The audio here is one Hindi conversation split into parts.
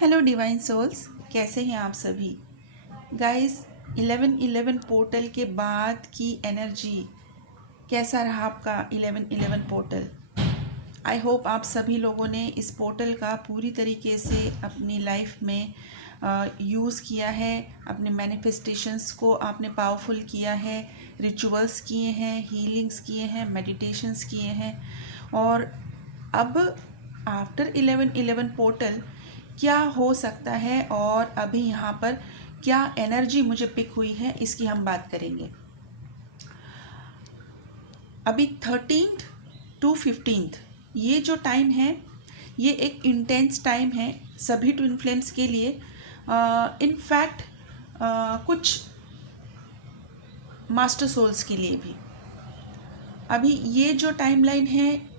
हेलो डिवाइन सोल्स, कैसे हैं आप सभी गाइस। 11/11 पोर्टल के बाद की एनर्जी कैसा रहा आपका 11/11 पोर्टल। आई होप आप सभी लोगों ने इस पोर्टल का पूरी तरीके से अपनी लाइफ में यूज़ किया है, अपने मैनिफेस्टेशंस को आपने पावरफुल किया है, रिचुअल्स किए हैं, हीलिंग्स किए हैं, मेडिटेशंस किए हैं। और अब आफ्टर 11/11 पोर्टल क्या हो सकता है और अभी यहाँ पर क्या एनर्जी मुझे पिक हुई है, इसकी हम बात करेंगे। अभी 13th to 15th ये जो टाइम है, ये एक इंटेंस टाइम है सभी ट्विन फ्लेम्स के लिए। इनफैक्ट कुछ मास्टर सोल्स के लिए भी। अभी ये जो टाइमलाइन है,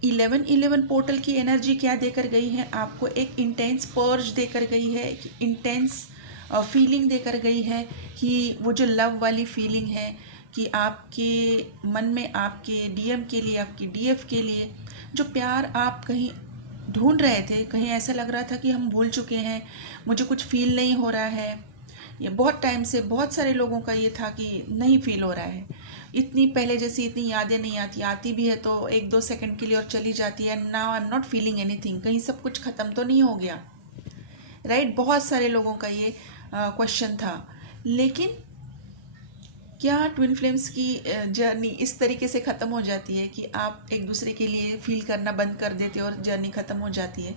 11/11 पोर्टल की एनर्जी क्या देकर गई है आपको, एक इंटेंस पर्ज देकर गई है, इंटेंस फीलिंग देकर गई है कि वो जो लव वाली फीलिंग है कि आपके मन में आपके डीएम के लिए, आपकी डीएफ के लिए जो प्यार आप कहीं ढूंढ रहे थे, कहीं ऐसा लग रहा था कि हम भूल चुके हैं, मुझे कुछ फील नहीं हो रहा है। ये बहुत टाइम से बहुत सारे लोगों का ये था कि नहीं फील हो रहा है, इतनी पहले जैसी इतनी यादें नहीं आती, आती भी है तो 1-2 सेकंड के लिए और चली जाती है। Now I am not feeling anything, कहीं सब कुछ ख़त्म तो नहीं हो गया, राइट। बहुत सारे लोगों का ये क्वेश्चन था। लेकिन क्या ट्विन फ्लेम्स की जर्नी इस तरीके से ख़त्म हो जाती है कि आप एक दूसरे के लिए फील करना बंद कर देते हो और जर्नी ख़त्म हो जाती है?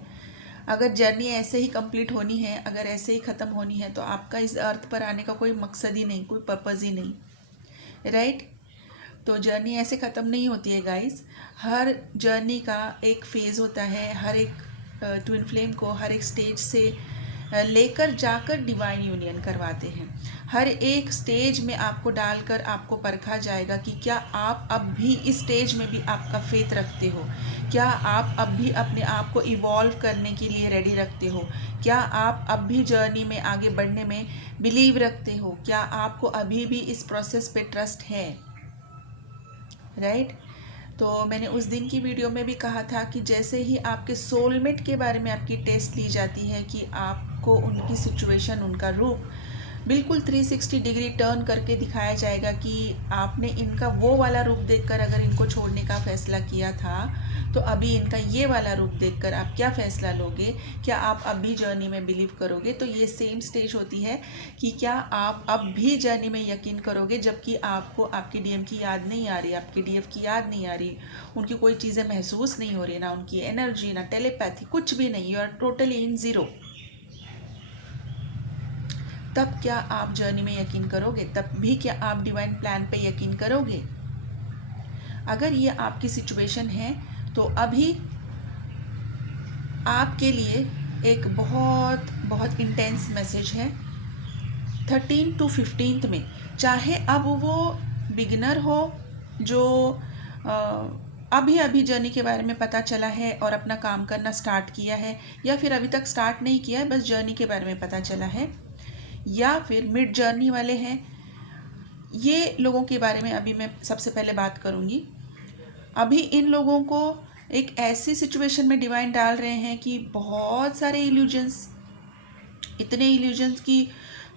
अगर जर्नी ऐसे ही कंप्लीट होनी है, अगर ऐसे ही ख़त्म होनी है, तो आपका इस अर्थ पर आने का कोई मकसद ही नहीं, कोई पर्पज़ ही नहीं, राइट। तो जर्नी ऐसे ख़त्म नहीं होती है गाइस। हर जर्नी का एक फ़ेज़ होता है, हर एक ट्विन फ्लेम को हर एक स्टेज से लेकर जाकर डिवाइन यूनियन करवाते हैं। हर एक स्टेज में आपको डालकर आपको परखा जाएगा कि क्या आप अब भी इस स्टेज में भी आपका फेथ रखते हो, क्या आप अब भी अपने आप को इवॉल्व करने के लिए रेडी रखते हो, क्या आप अब भी जर्नी में आगे बढ़ने में बिलीव रखते हो, क्या आपको अभी भी इस प्रोसेस पे ट्रस्ट है, राइट। तो मैंने उस दिन की वीडियो में भी कहा था कि जैसे ही आपके सोलमेट के बारे में आपकी टेस्ट ली जाती है कि आपको उनकी सिचुएशन, उनका रूप बिल्कुल 360 डिग्री टर्न करके दिखाया जाएगा कि आपने इनका वो वाला रूप देखकर अगर इनको छोड़ने का फैसला किया था, तो अभी इनका ये वाला रूप देखकर आप क्या फ़ैसला लोगे, क्या आप अब भी जर्नी में बिलीव करोगे। तो ये सेम स्टेज होती है कि क्या आप अब भी जर्नी में यकीन करोगे जबकि आपको आपके डीएम की याद नहीं आ रही, आपके डीएफ की याद नहीं आ रही, उनकी कोई चीज़ें महसूस नहीं हो रही, ना उनकी एनर्जी, ना टेलीपैथी, कुछ भी नहीं, you are totally in zero. तब क्या आप जर्नी में यकीन करोगे? तब भी क्या आप डिवाइन प्लान पे यकीन करोगे? अगर ये आपकी सिचुएशन है तो अभी आपके लिए एक बहुत बहुत इंटेंस मैसेज है 13 to 15 में। चाहे अब वो बिगिनर हो जो अभी अभी जर्नी के बारे में पता चला है और अपना काम करना स्टार्ट किया है, या फिर अभी तक स्टार्ट नहीं किया है, बस जर्नी के बारे में पता चला है, या फिर मिड जर्नी वाले हैं, ये लोगों के बारे में अभी मैं सबसे पहले बात करूँगी। अभी इन लोगों को एक ऐसी सिचुएशन में डिवाइन डाल रहे हैं कि बहुत सारे इल्यूजन्स, इतने इल्यूजन्स की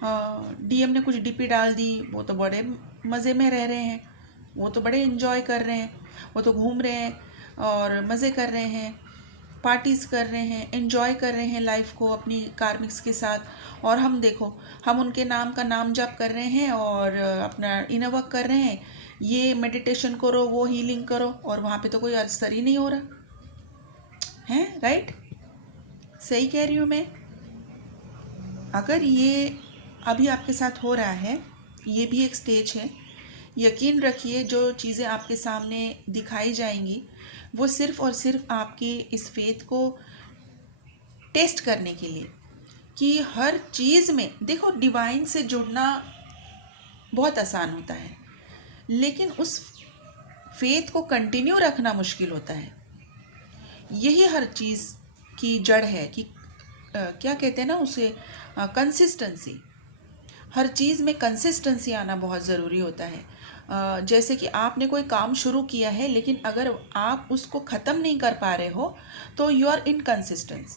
डीएम ने कुछ डीपी डाल दी, वो तो बड़े मज़े में रह रहे हैं, वो तो बड़े इन्जॉय कर रहे हैं, वो तो घूम रहे हैं और मज़े कर रहे हैं, पार्टीज़ कर रहे हैं, एंजॉय कर रहे हैं लाइफ को अपनी कार्मिक्स के साथ। और हम देखो, हम उनके नाम का नाम जाप कर रहे हैं और अपना इनर वर्क कर रहे हैं, ये मेडिटेशन करो, वो हीलिंग करो, और वहाँ पे तो कोई असर ही नहीं हो रहा है, राइट। सही कह रही हूँ मैं? अगर ये अभी आपके साथ हो रहा है, ये भी एक स्टेज है। यकीन रखिए जो चीज़ें आपके सामने दिखाई जाएंगी वो सिर्फ़ और सिर्फ आपके इस फेथ को टेस्ट करने के लिए, कि हर चीज़ में देखो, डिवाइन से जुड़ना बहुत आसान होता है, लेकिन उस फेथ को कंटिन्यू रखना मुश्किल होता है। यही हर चीज़ की जड़ है कि क्या कहते हैं ना उसे, कंसिस्टेंसी। हर चीज़ में कंसिस्टेंसी आना बहुत ज़रूरी होता है। जैसे कि आपने कोई काम शुरू किया है, लेकिन अगर आप उसको ख़त्म नहीं कर पा रहे हो तो यू आर इनकंसिस्टेंस,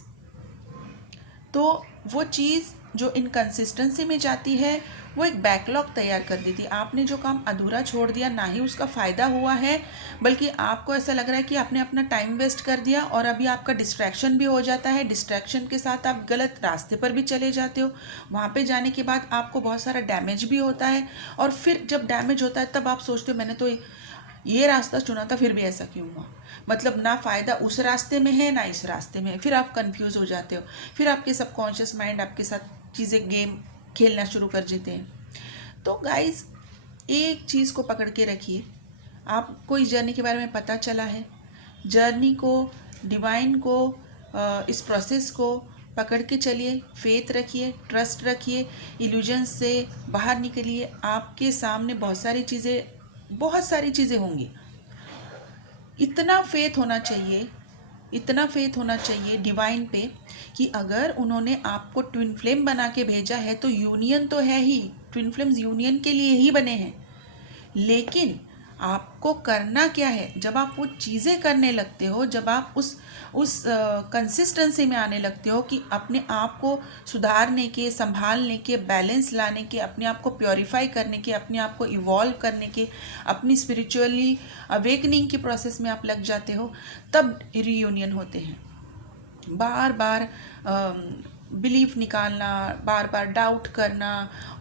तो वो चीज़ जो इनकंसिस्टेंसी में जाती है वो एक बैकलॉग तैयार कर देती है। आपने जो काम अधूरा छोड़ दिया, ना ही उसका फ़ायदा हुआ है, बल्कि आपको ऐसा लग रहा है कि आपने अपना टाइम वेस्ट कर दिया और अभी आपका डिस्ट्रैक्शन भी हो जाता है। डिस्ट्रैक्शन के साथ आप गलत रास्ते पर भी चले जाते हो। वहाँ पे जाने के बाद आपको बहुत सारा डैमेज भी होता है, और फिर जब डैमेज होता है तब आप सोचते हो मैंने तो ये रास्ता चुना था, फिर भी ऐसा क्यों हुआ। मतलब ना फ़ायदा उस रास्ते में है ना इस रास्ते में है। फिर आप कंफ्यूज हो जाते हो। फिर आपके सबकॉन्शियस माइंड आपके साथ चीज़ें गेम खेलना शुरू कर देते हैं। तो गाइस, एक चीज़ को पकड़ के रखिए। आपको इस जर्नी के बारे में पता चला है। जर्नी को, डिवाइन को, इस प्रोसेस को पकड़ के चलिए, फेथ रखिए, ट्रस्ट रखिए, इल्यूजन से बाहर निकलिए। आपके सामने बहुत सारी चीज़ें होंगी। इतना फेथ होना चाहिए, इतना फेथ होना चाहिए डिवाइन पे कि अगर उन्होंने आपको ट्विन फ्लेम बना के भेजा है तो यूनियन तो है ही। ट्विन फ्लेम्स यूनियन के लिए ही बने हैं। लेकिन आपको करना क्या है, जब आप वो चीज़ें करने लगते हो, जब आप उस कंसिस्टेंसी में आने लगते हो कि अपने आप को सुधारने के, संभालने के, बैलेंस लाने के, अपने आप को प्योरीफाई करने के, अपने आप को इवॉल्व करने के, अपनी स्पिरिचुअली अवेकनिंग की प्रोसेस में आप लग जाते हो, तब रीयूनियन होते हैं। बार बार बिलीफ निकालना, बार बार डाउट करना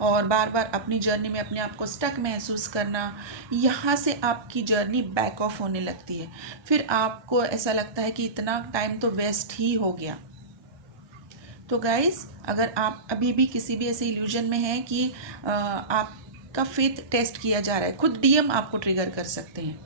और बार बार अपनी जर्नी में अपने आप को स्टक महसूस करना, यहाँ से आपकी जर्नी बैक ऑफ होने लगती है। फिर आपको ऐसा लगता है कि इतना टाइम तो वेस्ट ही हो गया। तो गाइस, अगर आप अभी भी किसी भी ऐसे इल्यूजन में हैं कि आपका फेथ टेस्ट किया जा रहा है, खुद डीएम आपको ट्रिगर कर सकते हैं।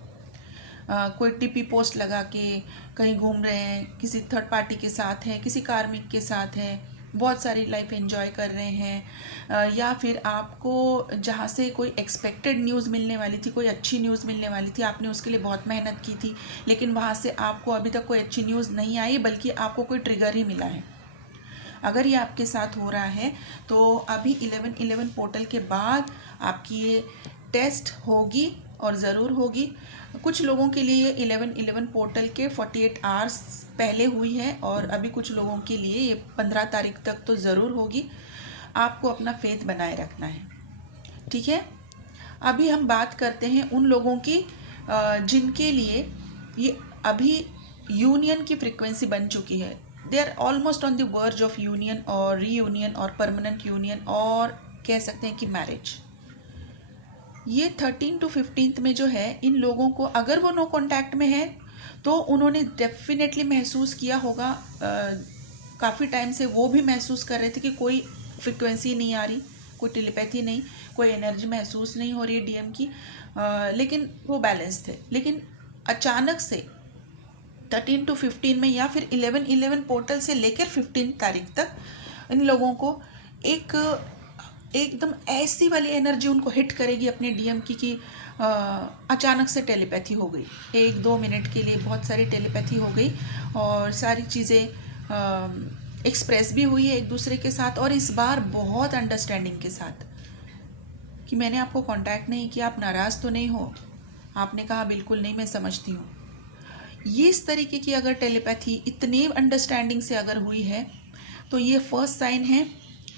कोई टीपी पोस्ट लगा के कहीं घूम रहे हैं, किसी थर्ड पार्टी के साथ हैं, किसी कार्मिक के साथ हैं, बहुत सारी लाइफ एंजॉय कर रहे हैं, या फिर आपको जहाँ से कोई एक्सपेक्टेड न्यूज़ मिलने वाली थी, कोई अच्छी न्यूज़ मिलने वाली थी, आपने उसके लिए बहुत मेहनत की थी, लेकिन वहाँ से आपको अभी तक कोई अच्छी न्यूज़ नहीं आई, बल्कि आपको कोई ट्रिगर ही मिला है। अगर ये आपके साथ हो रहा है तो अभी 11/11 पोर्टल के बाद आपकी ये टेस्ट होगी, और ज़रूर होगी। कुछ लोगों के लिए ये 11/11 पोर्टल के 48 आवर्स पहले हुई है, और अभी कुछ लोगों के लिए ये 15 तारीख तक तो ज़रूर होगी। आपको अपना फेथ बनाए रखना है, ठीक है। अभी हम बात करते हैं उन लोगों की जिनके लिए ये अभी यूनियन की फ्रिक्वेंसी बन चुकी है। They are almost on the verge of union और रीयूनियन और परमानेंट यूनियन, और कह सकते हैं कि मैरिज। ये 13 to 15 में जो है, इन लोगों को अगर वो नो कॉन्टैक्ट में है तो उन्होंने डेफिनेटली महसूस किया होगा, काफ़ी टाइम से वो भी महसूस कर रहे थे कि कोई फ्रिक्वेंसी नहीं आ रही, कोई टेलीपैथी नहीं, कोई एनर्जी महसूस नहीं हो रही है डीएम की, लेकिन वो बैलेंस थे। लेकिन अचानक से 13 to 15 में, या फिर 11/11 पोर्टल से लेकर 15 तारीख तक इन लोगों को एकदम ऐसी वाली एनर्जी उनको हिट करेगी अपने डीएम की कि अचानक से टेलीपैथी हो गई। 1-2 मिनट के लिए बहुत सारी टेलीपैथी हो गई, और सारी चीज़ें एक्सप्रेस भी हुई है एक दूसरे के साथ, और इस बार बहुत अंडरस्टैंडिंग के साथ कि मैंने आपको कांटेक्ट नहीं किया, आप नाराज़ तो नहीं हो। आपने कहा बिल्कुल नहीं, मैं समझती हूँ। ये इस तरीके की अगर टेलीपैथी इतने अंडरस्टैंडिंग से अगर हुई है तो ये फर्स्ट साइन है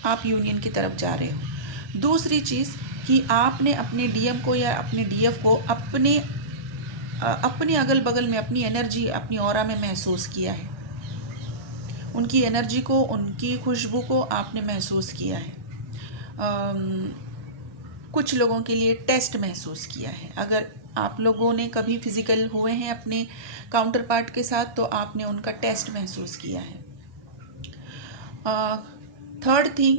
आप यूनियन की तरफ जा रहे हो। दूसरी चीज़ कि आपने अपने डीएम को या अपने डीएफ को अपने अगल बगल में, अपनी एनर्जी, अपनी ऑरा में महसूस किया है। उनकी एनर्जी को, उनकी खुशबू को आपने महसूस किया है। कुछ लोगों के लिए टेस्ट महसूस किया है। अगर आप लोगों ने कभी फिजिकल हुए हैं अपने काउंटर पार्ट के साथ तो आपने उनका टेस्ट महसूस किया है। थर्ड थिंग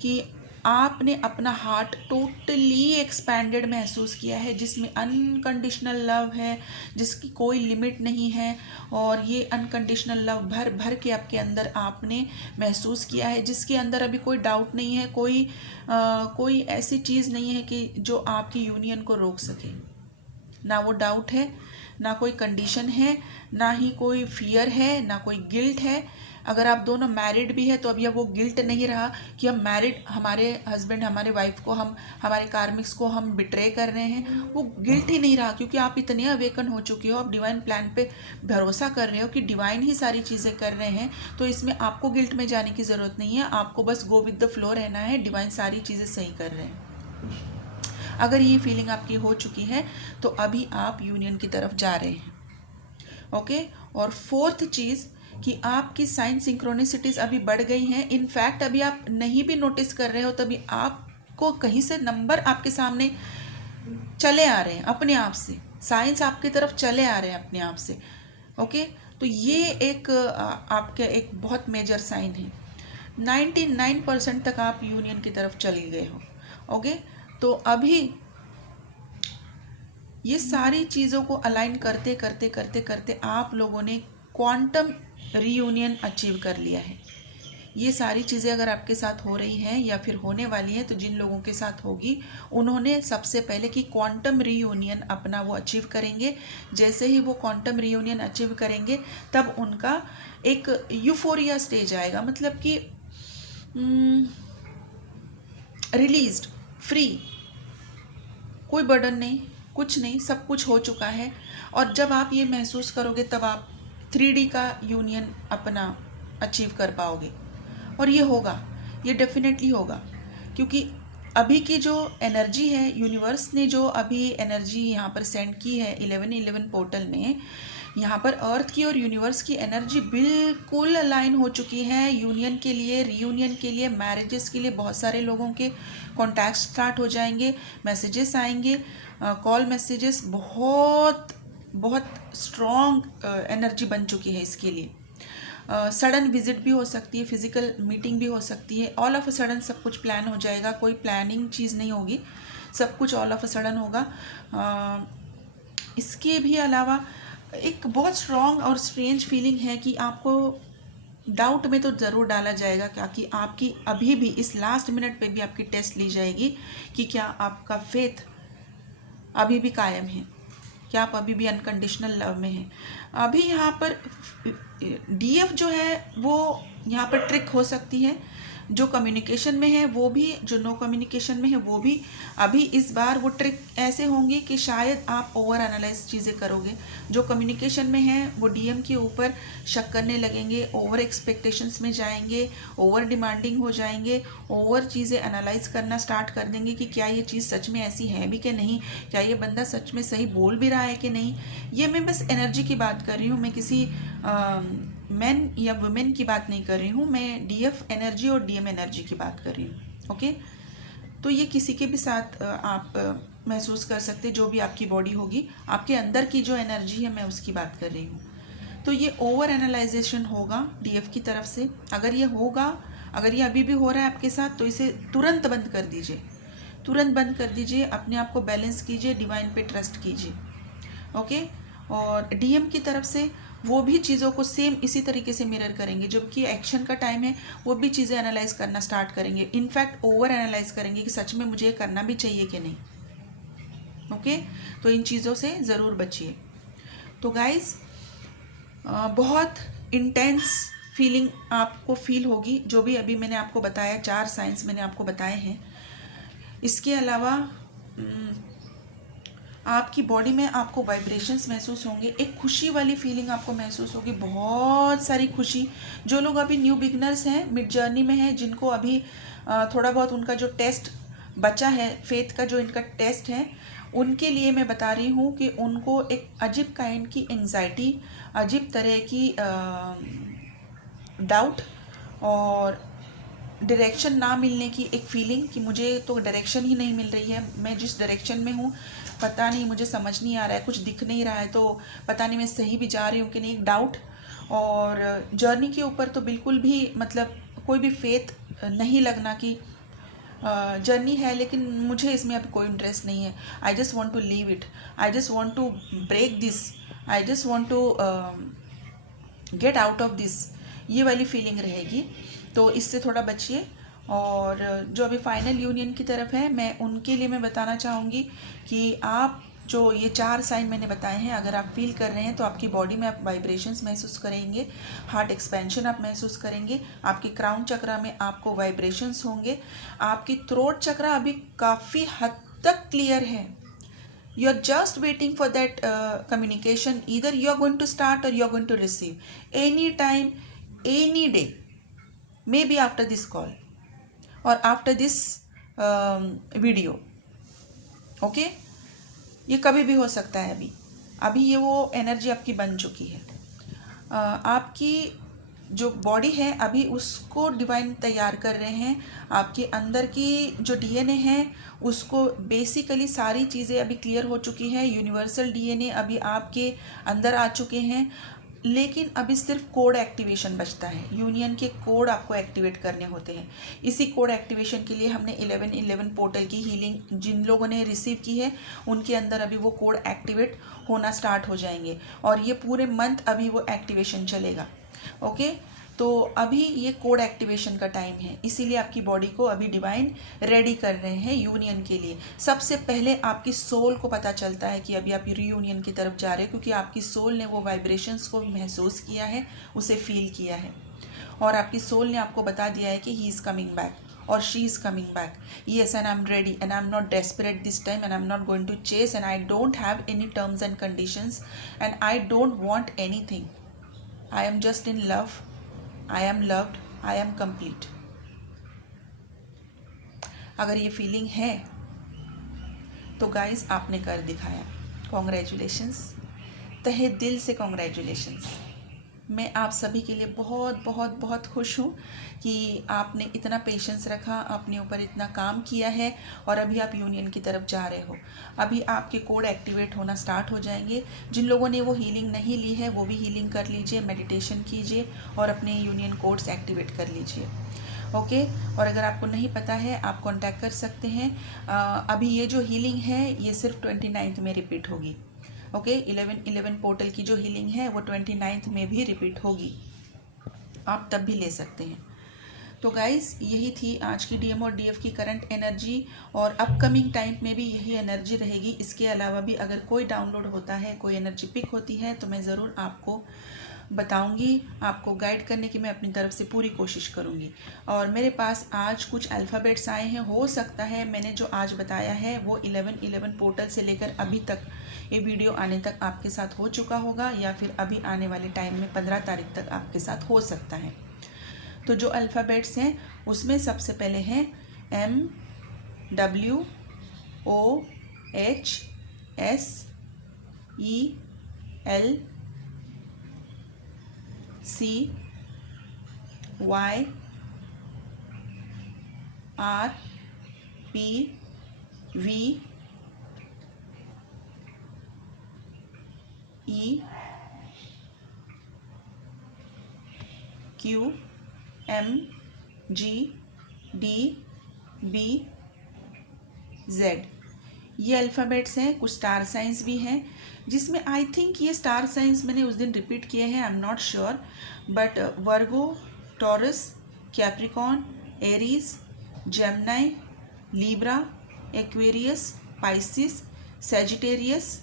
कि आपने अपना हार्ट टोटली एक्सपैंडेड महसूस किया है, जिसमें अनकंडीशनल लव है, जिसकी कोई लिमिट नहीं है, और ये अनकंडीशनल लव भर भर के आपके अंदर आपने महसूस किया है, जिसके अंदर अभी कोई डाउट नहीं है, कोई ऐसी चीज़ नहीं है कि जो आपकी यूनियन को रोक सके। ना वो डाउट है, ना कोई कंडीशन है, ना ही कोई फियर है, ना कोई गिल्ट है। अगर आप दोनों मैरिड भी है तो अब यह वो गिल्ट नहीं रहा कि हम मैरिड, हमारे हस्बैंड हमारे वाइफ को, हम हमारे कार्मिक्स को हम बिट्रे कर रहे हैं, वो गिल्ट ही नहीं रहा, क्योंकि आप इतने अवेकन हो चुके हो, आप डिवाइन प्लान पे भरोसा कर रहे हो कि डिवाइन ही सारी चीज़ें कर रहे हैं। तो इसमें आपको गिल्ट में जाने की ज़रूरत नहीं है, आपको बस गो विद द फ्लो रहना है, डिवाइन सारी चीज़ें सही कर रहे हैं। अगर ये फीलिंग आपकी हो चुकी है तो अभी आप यूनियन की तरफ जा रहे हैं। ओके। और फोर्थ चीज़ कि आपकी साइन सिंक्रोनिसिटीज अभी बढ़ गई हैं। इनफैक्ट अभी आप नहीं भी नोटिस कर रहे हो तभी आपको कहीं से नंबर आपके सामने चले आ रहे हैं अपने आप से, साइंस आपकी तरफ चले आ रहे हैं अपने आप से। ओके। तो ये एक आपके एक बहुत मेजर साइन है। 99% तक आप यूनियन की तरफ चले गए हो। ओके। तो अभी ये सारी चीज़ों को अलाइन करते करते करते करते आप लोगों ने क्वांटम रीयूनियन अचीव कर लिया है। ये सारी चीज़ें अगर आपके साथ हो रही हैं या फिर होने वाली हैं, तो जिन लोगों के साथ होगी उन्होंने सबसे पहले कि क्वांटम रीयूनियन अपना वो अचीव करेंगे। जैसे ही वो क्वांटम रीयूनियन अचीव करेंगे तब उनका एक यूफोरिया स्टेज आएगा, मतलब कि रिलीज्ड, फ्री, कोई बर्डन नहीं, कुछ नहीं, सब कुछ हो चुका है। और जब आप ये महसूस करोगे तब आप 3D का यूनियन अपना अचीव कर पाओगे। और ये होगा, ये डेफिनेटली होगा, क्योंकि अभी की जो एनर्जी है, यूनिवर्स ने जो अभी एनर्जी यहाँ पर सेंड की है 1111 पोर्टल में, यहाँ पर अर्थ की और यूनिवर्स की एनर्जी बिल्कुल अलाइन हो चुकी है यूनियन के लिए, रीयूनियन के लिए, मैरिजेस के लिए। बहुत सारे लोगों के कॉन्टैक्ट स्टार्ट हो जाएंगे, मैसेजेस आएंगे, कॉल मैसेजेस, बहुत बहुत स्ट्रॉन्ग एनर्जी बन चुकी है इसके लिए। सडन विजिट भी हो सकती है, फिजिकल मीटिंग भी हो सकती है। ऑल ऑफ अ सडन सब कुछ प्लान हो जाएगा, कोई प्लानिंग चीज़ नहीं होगी, सब कुछ ऑल ऑफ अ सडन होगा। इसके भी अलावा एक बहुत स्ट्रॉन्ग और स्ट्रेंज फीलिंग है कि आपको डाउट में तो ज़रूर डाला जाएगा, क्या कि आपकी अभी भी इस लास्ट मिनट पे भी आपकी टेस्ट ली जाएगी कि क्या आपका फेथ अभी भी कायम है, क्या आप अभी भी अनकंडीशनल लव में हैं। अभी यहाँ पर डीएफ जो है वो यहाँ पर ट्रिक हो सकती है, जो कम्युनिकेशन में है वो भी, जो नो कम्युनिकेशन में है वो भी। अभी इस बार वो ट्रिक ऐसे होंगी कि शायद आप ओवर एनालाइज चीज़ें करोगे। जो कम्युनिकेशन में है वो डीएम के ऊपर शक करने लगेंगे, ओवर एक्सपेक्टेशंस में जाएंगे, ओवर डिमांडिंग हो जाएंगे, ओवर चीज़ें एनालाइज करना स्टार्ट कर देंगे कि क्या ये चीज़ सच में ऐसी है भी कि नहीं, क्या ये बंदा सच में सही बोल भी रहा है कि नहीं। ये मैं बस एनर्जी की बात कर रही हूँ, मैं किसी मैन या वुमेन की बात नहीं कर रही हूँ, मैं डीएफ एनर्जी और डीएम एनर्जी की बात कर रही हूँ। ओके। तो ये किसी के भी साथ आप महसूस कर सकते, जो भी आपकी बॉडी होगी, आपके अंदर की जो एनर्जी है मैं उसकी बात कर रही हूँ। तो ये ओवर एनालाइजेशन होगा डीएफ की तरफ से। अगर ये होगा, अगर ये अभी भी हो रहा है आपके साथ, तो इसे तुरंत बंद कर दीजिए, तुरंत बंद कर दीजिए, अपने आप को बैलेंस कीजिए, डिवाइन पे ट्रस्ट कीजिए। ओके। और डीएम की तरफ से वो भी चीज़ों को सेम इसी तरीके से मिरर करेंगे, जबकि एक्शन का टाइम है वो भी चीज़ें एनालाइज करना स्टार्ट करेंगे, इनफैक्ट ओवर एनालाइज करेंगे कि सच में मुझे करना भी चाहिए कि नहीं। ओके। तो इन चीज़ों से ज़रूर बचिए। तो गाइस, बहुत इंटेंस फीलिंग आपको फील होगी, जो भी अभी मैंने आपको बताया, 4 साइंस मैंने आपको बताए हैं। इसके अलावा आपकी बॉडी में आपको वाइब्रेशंस महसूस होंगे, एक खुशी वाली फीलिंग आपको महसूस होगी, बहुत सारी खुशी। जो लोग अभी न्यू बिगनर्स हैं, मिड जर्नी में हैं, जिनको अभी थोड़ा बहुत उनका जो टेस्ट बचा है, फेथ का जो इनका टेस्ट है, उनके लिए मैं बता रही हूँ कि उनको एक अजीब काइंड की एंग्जाइटी, अजीब तरह की डाउट और डायरेक्शन ना मिलने की एक फीलिंग कि मुझे तो डायरेक्शन ही नहीं मिल रही है, मैं जिस डायरेक्शन में हूँ पता नहीं, मुझे समझ नहीं आ रहा है, कुछ दिख नहीं रहा है, तो पता नहीं मैं सही भी जा रही हूँ कि नहीं, एक डाउट। और जर्नी के ऊपर तो बिल्कुल भी मतलब कोई भी फेथ नहीं लगना कि जर्नी है लेकिन मुझे इसमें अभी कोई इंटरेस्ट नहीं है, I just want to leave it, I just want to break this, I just want to get out of this, ये वाली फीलिंग रहेगी। तो इससे थोड़ा बचिए। और जो अभी फाइनल यूनियन की तरफ है, मैं उनके लिए मैं बताना चाहूँगी कि आप जो ये 4 साइन मैंने बताए हैं अगर आप फील कर रहे हैं तो आपकी बॉडी में आप वाइब्रेशंस महसूस करेंगे, हार्ट एक्सपेंशन आप महसूस करेंगे, आपके क्राउन चक्रा में आपको वाइब्रेशंस होंगे, आपकी थ्रोट चक्रा अभी काफ़ी हद तक क्लियर है. You are just waiting for that communication. Either you are going to start or you are going to receive any time, any day, maybe after this call or after this video. Okay, ये कभी भी हो सकता है. अभी ये वो एनर्जी आपकी बन चुकी है. आपकी जो बॉडी है अभी उसको डिवाइन तैयार कर रहे हैं. आपके अंदर की जो डीएनए है उसको बेसिकली सारी चीज़ें अभी क्लियर हो चुकी है. यूनिवर्सल डीएनए अभी आपके अंदर आ चुके हैं, लेकिन अभी सिर्फ कोड एक्टिवेशन बचता है. यूनियन के कोड आपको एक्टिवेट करने होते हैं. इसी कोड एक्टिवेशन के लिए हमने 1111 पोर्टल की हीलिंग जिन लोगों ने रिसीव की है उनके अंदर अभी वो कोड एक्टिवेट होना स्टार्ट हो जाएंगे और ये पूरे मंथ अभी वो एक्टिवेशन चलेगा. ओके, तो अभी ये कोड एक्टिवेशन का टाइम है, इसीलिए आपकी बॉडी को अभी डिवाइन रेडी कर रहे हैं यूनियन के लिए. सबसे पहले आपकी सोल को पता चलता है कि अभी आप रीयूनियन की तरफ जा रहे हैं, क्योंकि आपकी सोल ने वो वाइब्रेशंस को महसूस किया है, उसे फील किया है और आपकी सोल ने आपको बता दिया है कि ही इज़ कमिंग बैक और she is coming back. Yes, and I am ready and I am not desperate this time and I am not going to chase and I don't have any terms and conditions and I don't want anything. I am just in love. I am loved. I am complete. अगर ये फीलिंग है तो गाइस आपने कर दिखाया. कॉन्ग्रेचुलेशंस, तहे दिल से कॉन्ग्रेचुलेशंस. मैं आप सभी के लिए बहुत बहुत बहुत खुश हूँ कि आपने इतना पेशेंस रखा, अपने ऊपर इतना काम किया है और अभी आप यूनियन की तरफ जा रहे हो. अभी आपके कोड एक्टिवेट होना स्टार्ट हो जाएंगे. जिन लोगों ने वो हीलिंग नहीं ली है वो भी हीलिंग कर लीजिए, मेडिटेशन कीजिए और अपने यूनियन कोड्स एक्टिवेट कर लीजिए. ओके, और अगर आपको नहीं पता है आप कांटेक्ट कर सकते हैं. अभी ये जो हीलिंग है ये सिर्फ 29 में रिपीट होगी. ओके, 1111 पोर्टल की जो हीलिंग है वो 29 में भी रिपीट होगी, आप तब भी ले सकते हैं. तो गाइस यही थी आज की डीएम और डीएफ की करंट एनर्जी और अपकमिंग टाइम में भी यही एनर्जी रहेगी. इसके अलावा भी अगर कोई डाउनलोड होता है, कोई एनर्जी पिक होती है तो मैं ज़रूर आपको बताऊंगी. आपको गाइड करने की मैं अपनी तरफ से पूरी कोशिश करूंगी. और मेरे पास आज कुछ अल्फ़ाबेट्स आए हैं. हो सकता है मैंने जो आज बताया है वो 1111 पोर्टल से लेकर अभी तक ये वीडियो आने तक आपके साथ हो चुका होगा या फिर अभी आने वाले टाइम में 15 तारीख तक आपके साथ हो सकता है. तो जो अल्फ़ाबेट्स हैं उसमें सबसे पहले हैं LCYRPVECQMGDBZ. ये अल्फ़ाबेट्स हैं. कुछ स्टार साइंस भी हैं जिसमें आई थिंक ये स्टार साइंस मैंने उस दिन रिपीट किए हैं, आई am not sure, but Virgo, taurus, Capricorn, Aries, Gemini, Libra, Aquarius, Pisces, Sagittarius,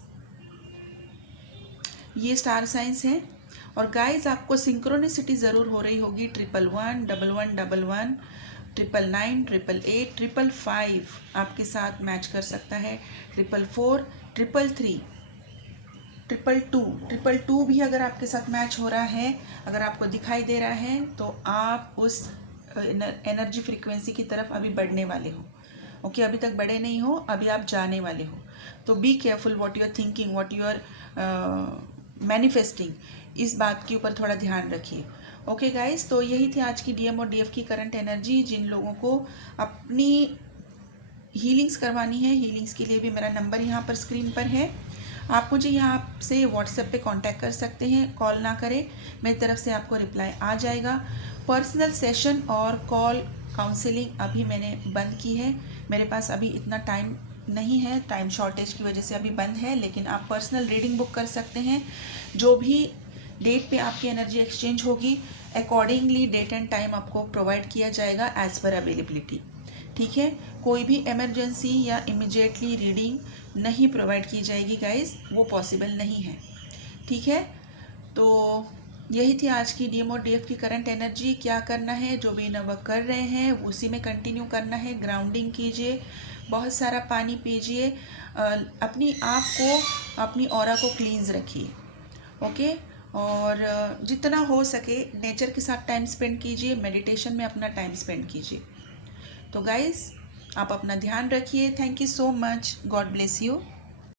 ये स्टार साइंस हैं. और गाइस आपको सिंक्रोनिसिटी ज़रूर हो रही होगी. 111, 1111, 999, 888, 555 आपके साथ मैच कर सकता है. 444, 333, 222 भी अगर आपके साथ मैच हो रहा है, अगर आपको दिखाई दे रहा है तो आप उस एनर्जी फ्रीक्वेंसी की तरफ अभी बढ़ने वाले हो. ओके, अभी तक बढ़े नहीं हो, अभी आप जाने वाले हो. तो be careful what you are thinking, what you are manifesting, इस बात के ऊपर थोड़ा ध्यान रखिए. ओके गाइस, तो यही थी आज की डीएम और डीएफ की करंट एनर्जी. जिन लोगों को अपनी हीलिंग्स करवानी है, हीलिंग्स के लिए भी मेरा नंबर यहाँ पर स्क्रीन पर है. आप मुझे यहाँ से व्हाट्सएप पे कांटेक्ट कर सकते हैं. कॉल ना करें, मेरी तरफ से आपको रिप्लाई आ जाएगा. पर्सनल सेशन और कॉल काउंसलिंग अभी मैंने बंद की है. मेरे पास अभी इतना टाइम नहीं है, टाइम शॉर्टेज की वजह से अभी बंद है. लेकिन आप पर्सनल रीडिंग बुक कर सकते हैं. जो भी डेट पे आपकी एनर्जी एक्सचेंज होगी अकॉर्डिंगली डेट एंड टाइम आपको प्रोवाइड किया जाएगा एज़ पर अवेलेबिलिटी. ठीक है, कोई भी इमरजेंसी या इमिजिएटली रीडिंग नहीं प्रोवाइड की जाएगी गाइस, वो पॉसिबल नहीं है। ठीक है, तो यही थी आज की डीएम और डीएफ की करंट एनर्जी। क्या करना है, जो भी नवक कर रहे हैं उसी में कंटिन्यू करना है। ग्राउंडिंग कीजिए, बहुत सारा पानी पीजिए, अपनी आप को, अपनी ऑरा को क्लींस रखिए। ओके, और जितना हो सके नेचर के साथ टाइम स्पेंड कीजिए, मेडिटेशन में अपना टाइम स्पेंड कीजिए। तो गाइस, आप अपना ध्यान रखिए। Thank you so much, God bless you.